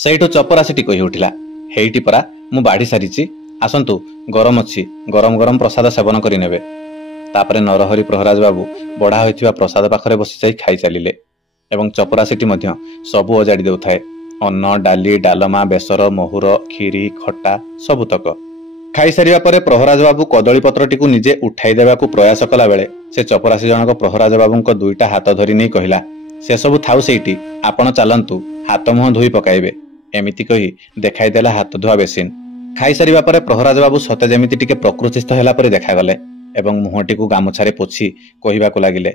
ସେଇଠୁ ଚପରାସିଟି କହି ଉଠିଲା, ହେଇଟି ପରା ମୁଁ ବାଢି ସାରିଛି, ଆସନ୍ତୁ ଗରମ ଅଛି, ଗରମ ଗରମ ପ୍ରସାଦ ସେବନ କରି ନେବେ। ତାପରେ ନରହରି ପ୍ରହରାଜ ବାବୁ ବଢା ହୋଇଥିବା ପ୍ରସାଦ ପାଖରେ ବସି ଯାଇ ଖାଇ ଚାଲିଲେ ଏବଂ ଚପରାସିଟି ମଧ୍ୟ ସବୁ ଅଜାଡ଼ି ଦେଉଥାଏ। ଅନ୍ନ, ଡାଲି, ଡାଲମା, ବେସର, ମହୁର, କ୍ଷୀରି, ଖଟା ସବୁତକ। ଖାଇସାରିବା ପରେ ପ୍ରହରାଜ ବାବୁ କଦଳୀ ପତ୍ରଟିକୁ ନିଜେ ଉଠାଇ ଦେବାକୁ ପ୍ରୟାସ କଲା ବେଳେ ସେ ଚପରାସି ଜଣକ ପ୍ରହରାଜ ବାବୁଙ୍କ ଦୁଇଟା ହାତ ଧରି ନେଇ କହିଲା, ସେସବୁ ଥାଉ ସେଇଠି, ଆପଣ ଚାଲନ୍ତୁ, ହାତ ମୁହଁ ଧୋଇ ପକାଇବେ। ଏମିତି କହି ଦେଖାଇଦେଲା ହାତ ଧୁଆ ବେସିନ। ଖାଇସାରିବା ପରେ ପ୍ରହରାଜ ବାବୁ ସତେ ଯେମିତି ଟିକେ ପ୍ରକୃତିସ୍ଥ ହେଲା ପରି ଦେଖାଗଲେ ଏବଂ ମୁହଁଟିକୁ ଗାମୁଛାରେ ପୋଛି କହିବାକୁ ଲାଗିଲେ,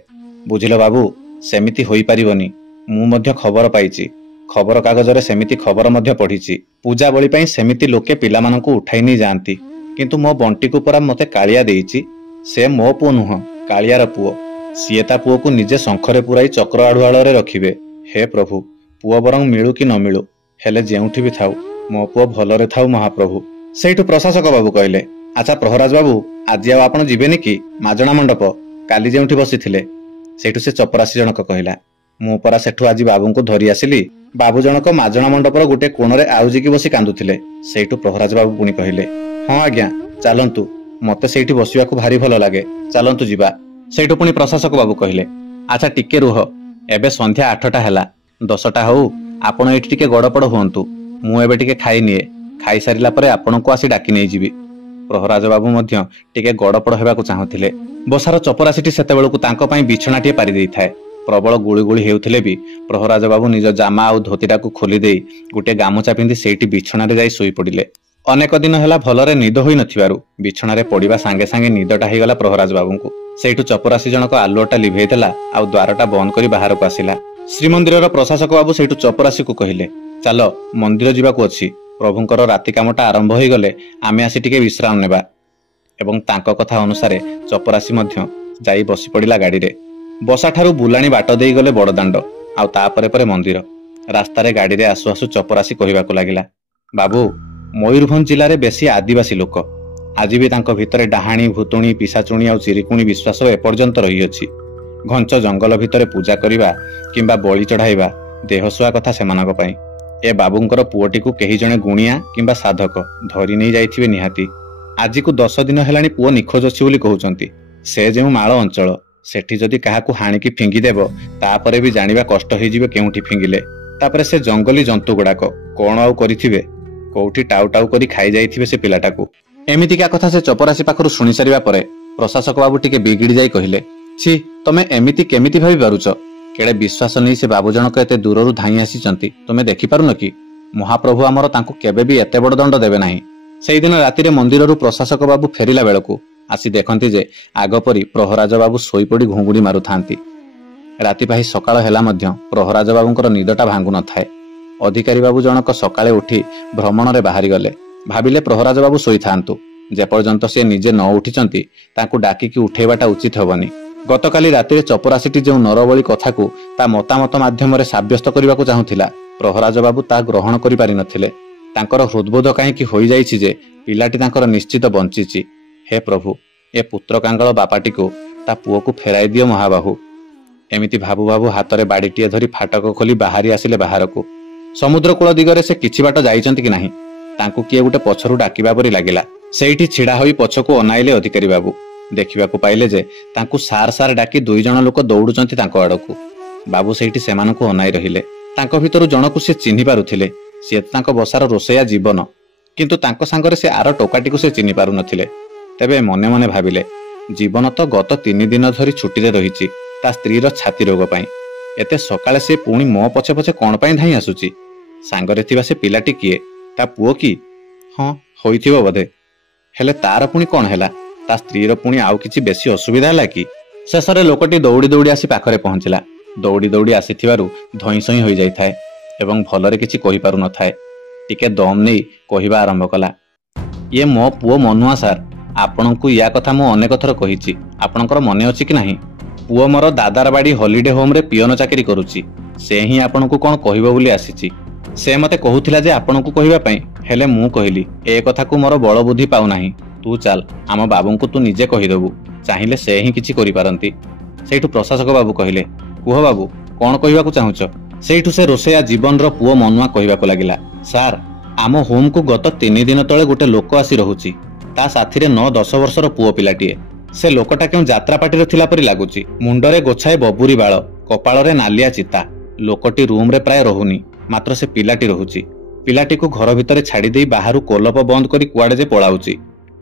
ବୁଝିଲ ବାବୁ, ସେମିତି ହୋଇପାରିବନି। ମୁଁ ମଧ୍ୟ ଖବର ପାଇଛି, ଖବର କାଗଜରେ ସେମିତି ଖବର ମଧ୍ୟ ପଢିଛି। ପୂଜା ବଳି ପାଇଁ ସେମିତି ଲୋକେ ପିଲାମାନଙ୍କୁ ଉଠାଇ ନେଇ ଯାଆନ୍ତି, କିନ୍ତୁ ମୋ ବଣ୍ଟିକୁ ପରା ମତେ କାଳିଆ ଦେଇଛି। ସେ ମୋ ପୁଅ ନୁହଁ, କାଳିଆର ପୁଅ। ସିଏ ତା ପୁଅକୁ ନିଜେ ଶଙ୍ଖରେ ପୁରାଇ ଚକ୍ର ଆଢୁଆଳରେ ରଖିବେ। ହେ ପ୍ରଭୁ, ପୁଅ ବରଂ ମିଳୁ କି ନ ମିଳୁ, ହେଲେ ଯେଉଁଠି ବି ଥାଉ ମୋ ପୁଅ ଭଲରେ ଥାଉ ମହାପ୍ରଭୁ। ସେଇଠୁ ପ୍ରଶାସକ ବାବୁ କହିଲେ, ଆଚ୍ଛା ପ୍ରହରାଜ ବାବୁ, ଆଜି ଆଉ ଆପଣ ଯିବେନି କି ମାଜଣା ମଣ୍ଡପ, କାଲି ଯେଉଁଠି ବସିଥିଲେ? ସେଇଠୁ ସେ ଚପରାସି ଜଣକ କହିଲା, ମୁଁ ପରା ସେଠୁ ଆଜି ବାବୁଙ୍କୁ ଧରି ଆସିଲି। ବାବୁ ଜଣକ ମାଜଣା ମଣ୍ଡପର ଗୋଟେ କୋଣରେ ଆଉଜିକି ବସି କାନ୍ଦୁଥିଲେ। ସେଇଠୁ ପ୍ରହରାଜ ବାବୁ ପୁଣି କହିଲେ, ହଁ ଆଜ୍ଞା ଚାଲନ୍ତୁ, ମତେ ସେଇଠି ବସିବାକୁ ଭାରି ଭଲ ଲାଗେ, ଚାଲନ୍ତୁ ଯିବା। ସେଇଠୁ ପୁଣି ପ୍ରଶାସକ ବାବୁ କହିଲେ, ଆଚ୍ଛା ଟିକେ ରୁହ, ଏବେ ସନ୍ଧ୍ୟା 8ଟା ହେଲା, 10ଟା ହଉ, ଆପଣ ଏଇଠି ଟିକେ ଗଡପଡ ହୁଅନ୍ତୁ, ମୁଁ ଏବେ ଟିକେ ଖାଇନିଏ, ଖାଇସାରିଲା ପରେ ଆପଣଙ୍କୁ ଆସି ଡାକି ନେଇଯିବି। ପ୍ରହରାଜ ବାବୁ ମଧ୍ୟ ଟିକେ ଗଡପଡ ହେବାକୁ ଚାହୁଁଥିଲେ। ବସାର ଚପରାସିଟି ସେତେବେଳକୁ ତାଙ୍କ ପାଇଁ ବିଛଣାଟିଏ ପାରି ଦେଇଥାଏ। ପ୍ରବଳ ଗୁଳିଗୁଳି ହେଉଥିଲେ ବି ପ୍ରହରାଜ ବାବୁ ନିଜ ଜାମା ଆଉ ଧୋତିଟାକୁ ଖୋଲି ଦେଇ ଗୋଟେ ଗାମୁଛା ପିନ୍ଧି ସେଇଠି ବିଛଣାରେ ଯାଇ ଶୋଇ ପଡିଲେ। ଅନେକ ଦିନ ହେଲା ଭଲରେ ନିଦ ହୋଇ ନଥିବାରୁ ବିଛଣାରେ ପଡିବା ସାଙ୍ଗେ ସାଙ୍ଗେ ନିଦଟା ହେଇଗଲା ପ୍ରହରାଜ ବାବୁଙ୍କୁ। ସେଇଠୁ ଚପରାସି ଜଣକ ଆଲୁଅଟା ଲିଭେଇ ଦେଲା ଆଉ ଦ୍ୱାରଟା ବନ୍ଦ କରି ବାହାରକୁ ଆସିଲା। ଶ୍ରୀମନ୍ଦିରର ପ୍ରଶାସକ ବାବୁ ସେଇଠୁ ଚପରାସିକୁ କହିଲେ, ଚାଲ ମନ୍ଦିର ଯିବାକୁ ଅଛି, ପ୍ରଭୁଙ୍କର ରାତି କାମଟା ଆରମ୍ଭ ହୋଇଗଲେ ଆମେ ଆସି ଟିକେ ବିଶ୍ରାମ ନେବା। ଏବଂ ତାଙ୍କ କଥା ଅନୁସାରେ ଚପରାସି ମଧ୍ୟ ଯାଇ ବସି ପଡିଲା ଗାଡିରେ। ବସାଠାରୁ ବୁଲାଣି ବାଟ ଦେଇ ଗଲେ ବଡଦାଣ୍ଡ ଆଉ ତାପରେ ପରେ ମନ୍ଦିର। ରାସ୍ତାରେ ଗାଡିରେ ଆସୁ ଆସୁ ଚପରାସି କହିବାକୁ ଲାଗିଲା, ବାବୁ, ମୟୂରଭଞ୍ଜ ଜିଲ୍ଲାରେ ବେଶୀ ଆଦିବାସୀ ଲୋକ। ଆଜି ବି ତାଙ୍କ ଭିତରେ ଡାହାଣୀ, ଭୂତୁଣୀ, ପିଶାଚୁଣୀ ଆଉ ଚିରିକୁଣି ବିଶ୍ୱାସ ଏପର୍ଯ୍ୟନ୍ତ ରହିଅଛି। ଘଞ୍ଚ ଜଙ୍ଗଲ ଭିତରେ ପୂଜା କରିବା କିମ୍ବା ବଳି ଚଢାଇବା ଦେହସୁଆ କଥା ସେମାନଙ୍କ ପାଇଁ। ଏ ବାବୁଙ୍କର ପୁଅଟିକୁ କେହି ଜଣେ ଗୁଣିଆ କିମ୍ବା ସାଧକ ଧରି ନେଇ ଯାଇଥିବେ ନିହାତି। ଆଜିକୁ 10 ଦିନ ହେଲାଣି ପୁଅ ନିଖୋଜ ଅଛି ବୋଲି କହୁଛନ୍ତି। ସେ ଯେଉଁ ମାଳ ଅଞ୍ଚଳ, ସେଠି ଯଦି କାହାକୁ ହାଣିକି ଫିଙ୍ଗିଦେବ ତାପରେ ବି ଜାଣିବା କଷ୍ଟ ହେଇଯିବ କେଉଁଠି ଫିଙ୍ଗିଲେ। ତାପରେ ସେ ଜଙ୍ଗଲୀ ଜନ୍ତୁ ଗୁଡାକ କଣ ଆଉ କରିଥିବେ, କୋଉଠି ଟାଉ ଟାଉ କରି ଖାଇ ଯାଇଥିବେ ସେ ପିଲାଟାକୁ। ଏମିତିକା କଥା ସେ ଚପରାସି ପାଖରୁ ଶୁଣି ସାରିବା ପରେ ପ୍ରଶାସକ ବାବୁ ଟିକେ ବିଗିଡି ଯାଇ କହିଲେ, ଛି, ତମେ ଏମିତି କେମିତି ଭାବି ପାରୁଛ? କେଡେ ବିଶ୍ୱାସ ନେଇ ସେ ବାବୁ ଜଣକ ଏତେ ଦୂରରୁ ଧାଇଁ ଆସିଛନ୍ତି, ତୁମେ ଦେଖିପାରୁନ କି? ମହାପ୍ରଭୁ ଆମର ତାଙ୍କୁ କେବେ ବି ଏତେ ବଡ ଦଣ୍ଡ ଦେବେ ନାହିଁ। ସେଇଦିନ ରାତିରେ ମନ୍ଦିରରୁ ପ୍ରଶାସକ ବାବୁ ଫେରିଲା ବେଳକୁ ଆସି ଦେଖନ୍ତି ଯେ ଆଗ ପରି ପ୍ରହରାଜ ବାବୁ ଶୋଇପଡି ଘୁଙ୍ଗୁଡି ମାରୁଥାନ୍ତି। ରାତି ପାହି ସକାଳ ହେଲା ମଧ୍ୟ ପ୍ରହରାଜ ବାବୁଙ୍କର ନିଦଟା ଭାଙ୍ଗୁ ନଥାଏ। ଅଧିକାରୀ ବାବୁ ଜଣକ ସକାଳେ ଉଠି ଭ୍ରମଣରେ ବାହାରିଗଲେ। ଭାବିଲେ ପ୍ରହରାଜ ବାବୁ ଶୋଇଥାନ୍ତୁ, ଯେପର୍ଯ୍ୟନ୍ତ ସେ ନିଜେ ନ ଉଠିଛନ୍ତି ତାଙ୍କୁ ଡାକିକି ଉଠେଇବାଟା ଉଚିତ ହେବନି। ଗତକାଲି ରାତିରେ ଚପରାସିଟି ଯେଉଁ ନରବଳି କଥାକୁ ତା ମତାମତ ମାଧ୍ୟମରେ ସାବ୍ୟସ୍ତ କରିବାକୁ ଚାହୁଁଥିଲା, ପ୍ରହରାଜ ବାବୁ ତାହା ଗ୍ରହଣ କରିପାରିନଥିଲେ। ତାଙ୍କର ହୃଦବୋଧ କାହିଁକି ହୋଇଯାଇଛି ଯେ ପିଲାଟି ତାଙ୍କର ନିଶ୍ଚିତ ବଞ୍ଚିଛି। ହେ ପ୍ରଭୁ, ଏ ପୁତ୍ରକାଙ୍ଗଳ ବାପାଟିକୁ ତା ପୁଅକୁ ଫେରାଇ ଦିଅ ମହାବାହୁ। ଏମିତି ଭାବୁ ଭାବୁ ହାତରେ ବାଡିଟିଏ ଧରି ଫାଟକ ଖୋଲି ବାହାରି ଆସିଲେ ବାହାରକୁ। ସମୁଦ୍ର କୂଳ ଦିଗରେ ସେ କିଛି ବାଟ ଯାଇଛନ୍ତି କି ନାହିଁ ତାଙ୍କୁ କିଏ ଗୋଟେ ପଛରୁ ଡାକିବା ପରି ଲାଗିଲା। ସେଇଠି ଛିଡା ହୋଇ ପଛକୁ ଅନାଇଲେ ଅଧିକାରୀ ବାବୁ। ଦେଖିବାକୁ ପାଇଲେ ଯେ ତାଙ୍କୁ ସାର୍ ସାର୍ ଡାକି 2 ଜଣ ଲୋକ ଦୌଡୁଛନ୍ତି ତାଙ୍କ ଆଡକୁ। ବାବୁ ସେଇଠି ସେମାନଙ୍କୁ ଅନାଇ ରହିଲେ। ତାଙ୍କ ଭିତରୁ ଜଣକୁ ସେ ଚିହ୍ନି ପାରୁଥିଲେ, ସିଏ ତାଙ୍କ ବସାର ରୋଷେୟା ଜୀବନ। କିନ୍ତୁ ତାଙ୍କ ସାଙ୍ଗରେ ସେ ଆର ଟୋକାଟିକୁ ସେ ଚିହ୍ନି ପାରୁନଥିଲେ। ତେବେ ମନେ ମନେ ଭାବିଲେ, ଜୀବନ ତ ଗତ 3 ଦିନ ଧରି ଛୁଟିରେ ରହିଛି ତା ସ୍ତ୍ରୀର ଛାତି ରୋଗ ପାଇଁ। ଏତେ ସକାଳେ ସେ ପୁଣି ମୋ ପଛେ ପଛେ କଣ ପାଇଁ ଧାଇଁ ଆସୁଛି? ସାଙ୍ଗରେ ଥିବା ସେ ପିଲାଟି କିଏ? ତା ପୁଅ କି? ହଁ, ହୋଇଥିବ ବୋଧେ। ହେଲେ ତାର ପୁଣି କଣ ହେଲା? ତା ସ୍ତ୍ରୀର ପୁଣି ଆଉ କିଛି ବେଶୀ ଅସୁବିଧା ହେଲା କି? ଶେଷରେ ଲୋକଟି ଦୌଡ଼ି ଦୌଡ଼ି ଆସି ପାଖରେ ପହଞ୍ଚିଲା। ଦୌଡ଼ି ଦୌଡ଼ି ଆସିଥିବାରୁ ଧଇଁ ସଇଁ ହୋଇଯାଇଥାଏ ଏବଂ ଭଲରେ କିଛି କହିପାରୁନଥାଏ। ଟିକେ ଦମ ନେଇ କହିବା ଆରମ୍ଭ କଲା, ଇଏ ମୋ ପୁଅ ମନୁଆ ସାର୍। ଆପଣଙ୍କୁ ୟା କଥା ମୁଁ ଅନେକ ଥର କହିଛି, ଆପଣଙ୍କର ମନେ ଅଛି କି ନାହିଁ? ପୁଅ ମୋର ଦାଦାରବାଡି ହଲିଡେ ହୋମରେ ପିଅନ ଚାକିରି କରୁଛି। ସେ ହିଁ ଆପଣଙ୍କୁ କଣ କହିବ ବୋଲି ଆସିଛି। ସେ ମତେ କହୁଥିଲା ଯେ ଆପଣଙ୍କୁ କହିବା ପାଇଁ, ହେଲେ ମୁଁ କହିଲି ଏ କଥାକୁ ମୋର ବଳ ବୁଦ୍ଧି ପାଉନାହିଁ। ତୁ ଚାଲ, ଆମ ବାବୁଙ୍କୁ ତୁ ନିଜେ କହିଦେବୁ, ଚାହିଁଲେ ସେ ହିଁ କିଛି କରିପାରନ୍ତି। ସେଇଠୁ ପ୍ରଶାସକ ବାବୁ କହିଲେ, କୁହ ବାବୁ, କଣ କହିବାକୁ ଚାହୁଁଛ? ସେଇଠୁ ସେ ରୋଷେୟା ଜୀବନର ପୁଅ ମନୁଆ କହିବାକୁ ଲାଗିଲା, ସାର୍ ଆମ ହୋମକୁ ଗତ 3 ଦିନ ତଳେ ଗୋଟେ ଲୋକ ଆସି ରହୁଛି। ତା ସାଥିରେ 9-10 ବର୍ଷର ପୁଅ ପିଲାଟିଏ। ସେ ଲୋକଟା କେଉଁ ଯାତ୍ରା ପାର୍ଟିରେ ଥିଲା ପରି ଲାଗୁଛି। ମୁଣ୍ଡରେ ଗୋଛାଏ ବବୁରି ବାଳ, କପାଳରେ ନାଲିଆ ଚିତା। ଲୋକଟି ରୁମରେ ପ୍ରାୟ ରହୁନି, ମାତ୍ର ସେ ପିଲାଟି ରହୁଛି। ପିଲାଟିକୁ ଘର ଭିତରେ ଛାଡ଼ି ଦେଇ ବାହାରୁ କୋଲପ ବନ୍ଦ କରି କୁଆଡ଼େ ଯେ ପଳାଉଛି।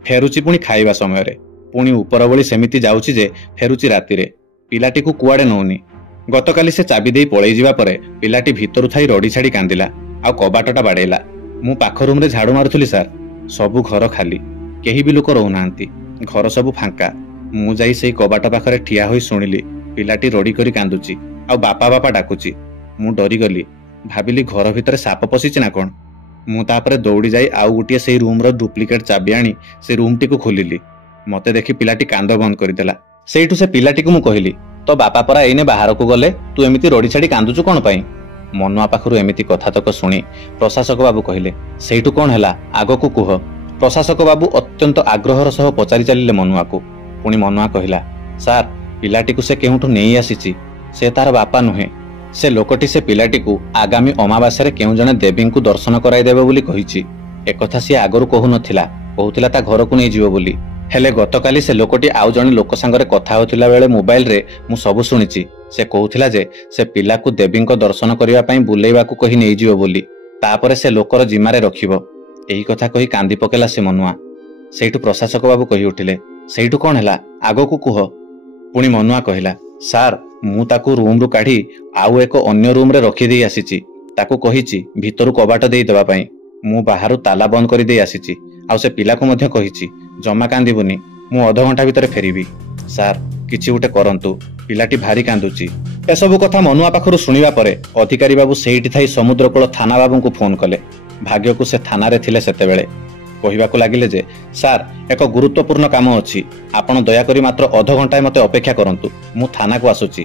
ଫେରୁଛି ପୁଣି ଖାଇବା ସମୟରେ, ପୁଣି ଉପର ଭଳି ସେମିତି ଯାଉଛି ଯେ ଫେରୁଛି ରାତିରେ। ପିଲାଟିକୁ କୁଆଡ଼େ ନଉନି। ଗତକାଲି ସେ ଚାବି ଦେଇ ପଳେଇ ଯିବା ପରେ ପିଲାଟି ଭିତରୁ ଥାଇ ରଡ଼ି ଛାଡ଼ି କାନ୍ଦିଲା, ଆଉ କବାଟଟା ବାଡ଼େଇଲା। ମୁଁ ପାଖ ରୁମରେ ଝାଡ଼ୁ ମାରୁଥିଲି ସାର୍। ସବୁ ଘର ଖାଲି, କେହି ବି ଲୋକ ରହୁନାହାନ୍ତି। ଘର ସବୁ ଫାଙ୍କା। ମୁଁ ଯାଇ ସେଇ କବାଟ ପାଖରେ ଠିଆ ହୋଇ ଶୁଣିଲି ପିଲାଟି ରଡ଼ି କରି କାନ୍ଦୁଛି, ଆଉ ବାପା ବାପା ଡାକୁଛି। ମୁଁ ଡରିଗଲି, ଭାବିଲି ଘର ଭିତରେ ସାପ ପଶିଛି ନା କ'ଣ। ମୁଁ ତାପରେ ଦୌଡ଼ି ଯାଇ ଆଉ ଗୋଟିଏ ସେଇ ରୁମର ଡୁପ୍ଲିକେଟ୍ ଚାବି ଆଣି ସେ ରୁମଟିକୁ ଖୋଲିଲି। ମତେ ଦେଖି ପିଲାଟି କାନ୍ଦ ବନ୍ଦ କରିଦେଲା। ସେଇଠୁ ସେ ପିଲାଟିକୁ ମୁଁ କହିଲି, ତୋ ବାପା ପରା ଏଇନେ ବାହାରକୁ ଗଲେ, ତୁ ଏମିତି ରଡ଼ି ଛାଡ଼ି କାନ୍ଦୁଛୁ କ'ଣ ପାଇଁ? ମନୁଆ ପାଖରୁ ଏମିତି କଥାତକ ଶୁଣି ପ୍ରଶାସକ ବାବୁ କହିଲେ, ସେଇଠୁ କ'ଣ ହେଲା ଆଗକୁ କୁହ। ପ୍ରଶାସକ ବାବୁ ଅତ୍ୟନ୍ତ ଆଗ୍ରହର ସହ ପଚାରି ଚାଲିଲେ ମନୁଆକୁ। ପୁଣି ମନୁଆ କହିଲା, ସାର୍ ପିଲାଟିକୁ ସେ କେଉଁଠୁ ନେଇ ଆସିଛି। ସେ ତାର ବାପା ନୁହେଁ। ସେ ଲୋକଟି ସେ ପିଲାଟିକୁ ଆଗାମୀ ଅମାବାସ୍ୟାରେ କେଉଁ ଜଣେ ଦେବୀଙ୍କୁ ଦର୍ଶନ କରାଇଦେବ ବୋଲି କହିଛି। ଏକଥା ସିଏ ଆଗରୁ କହୁନଥିଲା, କହୁଥିଲା ତା ଘରକୁ ନେଇଯିବ ବୋଲି। ହେଲେ ଗତକାଲି ସେ ଲୋକଟି ଆଉ ଜଣେ ଲୋକ ସାଙ୍ଗରେ କଥା ହେଉଥିଲା ବେଳେ ମୋବାଇଲରେ ମୁଁ ସବୁ ଶୁଣିଛି। ସେ କହୁଥିଲା ଯେ ସେ ପିଲାକୁ ଦେବୀଙ୍କ ଦର୍ଶନ କରିବା ପାଇଁ ବୁଲେଇବାକୁ କହି ନେଇଯିବ ବୋଲି, ତାପରେ ସେ ଲୋକର ଜିମାରେ ରଖିବ। ଏହି କଥା କହି କାନ୍ଦି ପକେଇଲା ସେ ମନୁଆ। ସେଇଠୁ ପ୍ରଶାସକ ବାବୁ କହି ଉଠିଲେ, ସେଇଠୁ କ'ଣ ହେଲା ଆଗକୁ କୁହ। ପୁଣି ମନୁଆ କହିଲା, ସାର୍ ମୁଁ ତାକୁ ରୁମରୁ କାଢ଼ି ଆଉ ଏକ ଅନ୍ୟ ରୁମରେ ରଖିଦେଇ ଆସିଛି। ତାକୁ କହିଛି ଭିତରୁ କବାଟ ଦେଇଦେବା ପାଇଁ। ମୁଁ ବାହାରୁ ତାଲା ବନ୍ଦ କରିଦେଇ ଆସିଛି। ଆଉ ସେ ପିଲାକୁ ମଧ୍ୟ କହିଛି, ଜମା କାନ୍ଦିବୁନି, ମୁଁ ଅଧଘଣ୍ଟା ଭିତରେ ଫେରିବି। ସାର୍ କିଛି ଗୋଟେ କରନ୍ତୁ, ପିଲାଟି ଭାରି କାନ୍ଦୁଛି। ଏସବୁ କଥା ମନୁଆ ପାଖରୁ ଶୁଣିବା ପରେ ଅଧିକାରୀ ବାବୁ ସେଇଠି ଥାଇ ସମୁଦ୍ରକୂଳ ଥାନା ବାବୁଙ୍କୁ ଫୋନ କଲେ। ଭାଗ୍ୟକୁ ସେ ଥାନାରେ ଥିଲେ ସେତେବେଳେ। କହିବାକୁ ଲାଗିଲେ ଯେ, ସାର୍ ଏକ ଗୁରୁତ୍ୱପୂର୍ଣ୍ଣ କାମ ଅଛି, ଆପଣ ଦୟାକରି ମାତ୍ର ଅଧଘଣ୍ଟାଏ ମୋତେ ଅପେକ୍ଷା କରନ୍ତୁ, ମୁଁ ଥାନାକୁ ଆସୁଛି।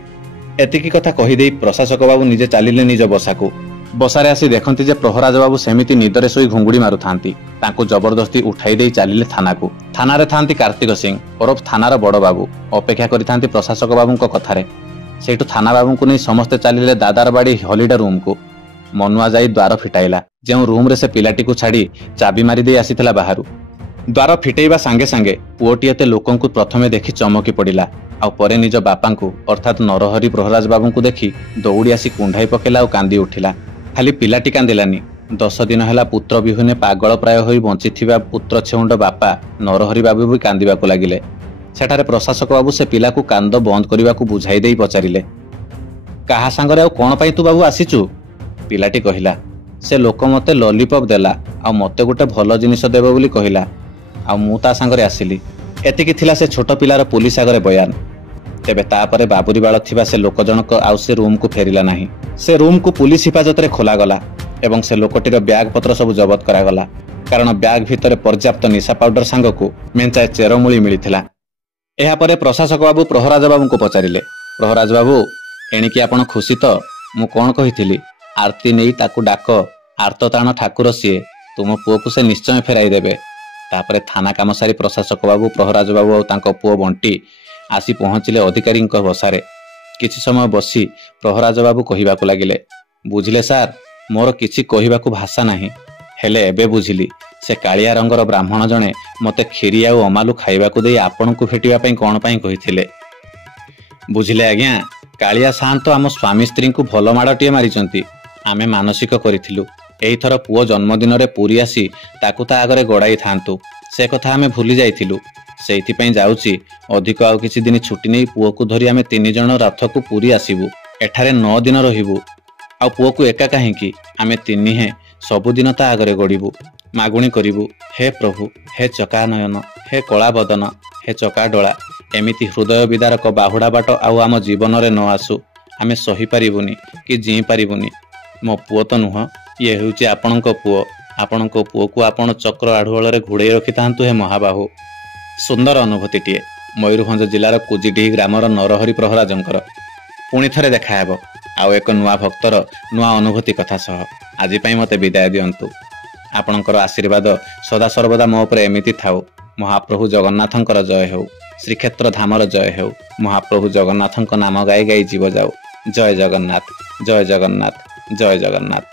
ଏତିକି କଥା କହିଦେଇ ପ୍ରଶାସକ ବାବୁ ନିଜେ ଚାଲିଲେ ନିଜ ବସାକୁ। ବସାରେ ଆସି ଦେଖନ୍ତି ଯେ ପ୍ରହରାଜ ବାବୁ ସେମିତି ନିଦରେ ଶୋଇ ଘୁଙ୍ଗୁଡ଼ି ମାରୁଥାନ୍ତି। ତାଙ୍କୁ ଜବରଦସ୍ତି ଉଠାଇ ଦେଇ ଚାଲିଲେ ଥାନାକୁ। ଥାନାରେ ଥାନ୍ତି କାର୍ତ୍ତିକ ସିଂ ଓରଫ ଥାନାର ବଡ଼ ବାବୁ। ଅପେକ୍ଷା କରିଥାନ୍ତି ପ୍ରଶାସକ ବାବୁଙ୍କ କଥାରେ। ସେଇଠୁ ଥାନା ବାବୁଙ୍କୁ ନେଇ ସମସ୍ତେ ଚାଲିଲେ ଦାଦାରବାଡ଼ି ହଲିଡେ ରୁମକୁ। ମନୁଆ ଯାଇ ଦ୍ୱାର ଫିଟାଇଲା, ଯେଉଁ ରୁମରେ ସେ ପିଲାଟିକୁ ଛାଡ଼ି ଚାବି ମାରି ଦେଇ ଆସିଥିଲା ବାହାରୁ। ଦ୍ୱାର ଫିଟେଇବା ସାଙ୍ଗେ ସାଙ୍ଗେ ପୁଅଟି ଏତେ ଲୋକଙ୍କୁ ପ୍ରଥମେ ଦେଖି ଚମକି ପଡ଼ିଲା, ଆଉ ପରେ ନିଜ ବାପାଙ୍କୁ ଅର୍ଥାତ୍ ନରହରି ପ୍ରହରାଜ ବାବୁଙ୍କୁ ଦେଖି ଦୌଡ଼ି ଆସି କୁଣ୍ଢାଇ ପକେଇଲା ଆଉ କାନ୍ଦି ଉଠିଲା। ଖାଲି ପିଲାଟି କାନ୍ଦିଲାନି, 10 ଦିନ ହେଲା ପୁତ୍ର ବିହୁନେ ପାଗଳ ପ୍ରାୟ ହୋଇ ବଞ୍ଚିଥିବା ପୁତ୍ର ଛେଉଣ୍ଡ ବାପା ନରହରି ବାବୁ ବି କାନ୍ଦିବାକୁ ଲାଗିଲେ। ସେଠାରେ ପ୍ରଶାସକ ବାବୁ ସେ ପିଲାକୁ କାନ୍ଦ ବନ୍ଦ କରିବାକୁ ବୁଝାଇ ଦେଇ ପଚାରିଲେ, କାହା ସାଙ୍ଗରେ ଆଉ କ'ଣ ପାଇଁ ତୁ ବାବୁ ଆସିଛୁ? ପିଲାଟି କହିଲା, ସେ ଲୋକ ମୋତେ ଲଲିପପ୍ ଦେଲା, ଆଉ ମୋତେ ଗୋଟେ ଭଲ ଜିନିଷ ଦେବ ବୋଲି କହିଲା, ଆଉ ମୁଁ ତା ସାଙ୍ଗରେ ଆସିଲି। ଏତିକି ଥିଲା ସେ ଛୋଟ ପିଲାର ପୁଲିସ ଆଗରେ ବୟାନ। ତେବେ ତାପରେ ବାବୁରି ବାଳ ଥିବା ସେ ଲୋକ ଜଣକ ଆଉ ସେ ରୁମକୁ ଫେରିଲା ନାହିଁ। ସେ ରୁମକୁ ପୁଲିସ ହିଫାଜତରେ ଖୋଲାଗଲା ଏବଂ ସେ ଲୋକଟିର ବ୍ୟାଗ ପତ୍ର ସବୁ ଜବତ କରାଗଲା, କାରଣ ବ୍ୟାଗ ଭିତରେ ପର୍ଯ୍ୟାପ୍ତ ନିଶା ପାଉଡର ସାଙ୍ଗକୁ ମେଞ୍ଚାଏ ଚେରମୂଳି ମିଳିଥିଲା। ଏହାପରେ ପ୍ରଶାସକ ବାବୁ ପ୍ରହରାଜ ବାବୁଙ୍କୁ ପଚାରିଲେ, ପ୍ରହରାଜ ବାବୁ ଏଣିକି ଆପଣ ଖୁସି ତ? ମୁଁ କ'ଣ କହିଥିଲି, ଆରତି ନେଇ ତାକୁ ଡାକ, ଆର୍ତ୍ତତାଣ ଠାକୁର ସିଏ, ତୁମ ପୁଅକୁ ସେ ନିଶ୍ଚୟ ଫେରାଇ ଦେବେ। ତାପରେ ଥାନା କାମ ସାରି ପ୍ରଶାସକ ବାବୁ, ପ୍ରହରାଜ ବାବୁ ଆଉ ତାଙ୍କ ପୁଅ ବଣ୍ଟି ଆସି ପହଞ୍ଚିଲେ ଅଧିକାରୀଙ୍କ ବସାରେ। କିଛି ସମୟ ବସି ପ୍ରହରାଜ ବାବୁ କହିବାକୁ ଲାଗିଲେ, ବୁଝିଲେ ସାର୍, ମୋର କିଛି କହିବାକୁ ଭାଷା ନାହିଁ, ହେଲେ ଏବେ ବୁଝିଲି ସେ କାଳିଆ ରଙ୍ଗର ବ୍ରାହ୍ମଣ ଜଣେ ମୋତେ କ୍ଷୀରି ଆଉ ଅମାଲୁ ଖାଇବାକୁ ଦେଇ ଆପଣଙ୍କୁ ଭେଟିବା ପାଇଁ କ'ଣ ପାଇଁ କହିଥିଲେ। ବୁଝିଲେ ଆଜ୍ଞା, କାଳିଆ ସାଆନ୍ତ ଆମ ସ୍ୱାମୀ ସ୍ତ୍ରୀଙ୍କୁ ଭଲ ମାଡ଼ଟିଏ ମାରିଛନ୍ତି। ଆମେ ମାନସିକ କରିଥିଲୁ ଏଇଥର ପୁଅ ଜନ୍ମଦିନରେ ପୁରୀ ଆସି ତାକୁ ତା ଆଗରେ ଗଡ଼ାଇଥାନ୍ତୁ। ସେ କଥା ଆମେ ଭୁଲି ଯାଇଥିଲୁ। ସେଇଥିପାଇଁ ଯାଉଛି ଅଧିକ ଆଉ କିଛି ଦିନ ଛୁଟି ନେଇ ପୁଅକୁ ଧରି ଆମେ 3 ଜଣ ରଥକୁ ପୁରୀ ଆସିବୁ। ଏଠାରେ 9 ଦିନ ରହିବୁ। ଆଉ ପୁଅକୁ ଏକା କାହିଁକି, ଆମେ ତିନିହେଁ ସବୁଦିନ ତା ଆଗରେ ଗଡ଼ିବୁ, ମାଗୁଣି କରିବୁ, ହେ ପ୍ରଭୁ, ହେ ଚକାନୟନ, ହେ କଳାବଦନ, ହେ ଚକାଡୋଳା, ଏମିତି ହୃଦୟ ବିଦାରକ ବାହୁଡ଼ା ବାଟ ଆଉ ଆମ ଜୀବନରେ ନ ଆସୁ। ଆମେ ସହିପାରିବୁନି କି ଜିଇଁ ପାରିବୁନି। ମୋ ପୁଅ ତ ନୁହଁ, ଇଏ ହେଉଛି ଆପଣଙ୍କ ପୁଅ। ଆପଣଙ୍କ ପୁଅକୁ ଆପଣ ଚକ୍ର ଆଢ଼ୁଅଳରେ ଘୋଡ଼େଇ ରଖିଥାନ୍ତୁ ହେ ମହାବାହୁ। ସୁନ୍ଦର ଅନୁଭୂତିଟିଏ ମୟୂରଭଞ୍ଜ ଜିଲ୍ଲାର କୁଜିଡିହି ଗ୍ରାମର ନରହରି ପ୍ରହରାଜଙ୍କର। ପୁଣି ଥରେ ଦେଖାହେବ ଆଉ ଏକ ନୂଆ ଭକ୍ତର ନୂଆ ଅନୁଭୂତି କଥା ସହ। ଆଜି ପାଇଁ ମୋତେ ବିଦାୟ ଦିଅନ୍ତୁ। ଆପଣଙ୍କର ଆଶୀର୍ବାଦ ସଦାସର୍ବଦା ମୋ ଉପରେ ଏମିତି ଥାଉ। ମହାପ୍ରଭୁ ଜଗନ୍ନାଥଙ୍କର ଜୟ ହେଉ, ଶ୍ରୀକ୍ଷେତ୍ର ଧାମର ଜୟ ହେଉ। ମହାପ୍ରଭୁ ଜଗନ୍ନାଥଙ୍କ ନାମ ଗାଇ ଗାଇ ଜୀବ ଯାଉ। ଜୟ ଜଗନ୍ନାଥ, ଜୟ ଜଗନ୍ନାଥ, ଜୟ ଜଗନ୍ନାଥ।